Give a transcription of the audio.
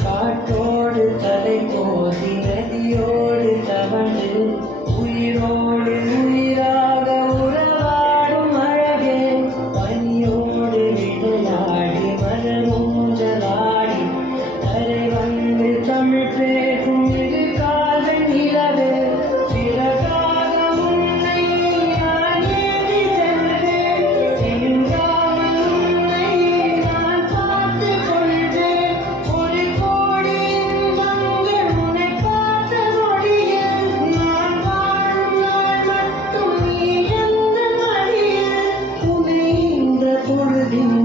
காற்றோடு தலை போதி நதியோடு தவண்டு உயிரோடு உயிராக உறவாடும் அழகே பனியோடு விளையாடி மலரூஞ்சலாடி தரை வந்து தமிழ் பேசும் இரு கால்கள் நிலவே சிறகாக உன்னை நான் ஏறி செல்வேன் செங்காமல் உன்னை நான் பார்த்து கொள்வேன் ஒரு கோடி இன்பங்கள் உன்னை பார்த்த நொடியில் நான் வாழும் நாள் மட்டும் நீ எந்த மடியில் உன்னை இந்த பொழுதின்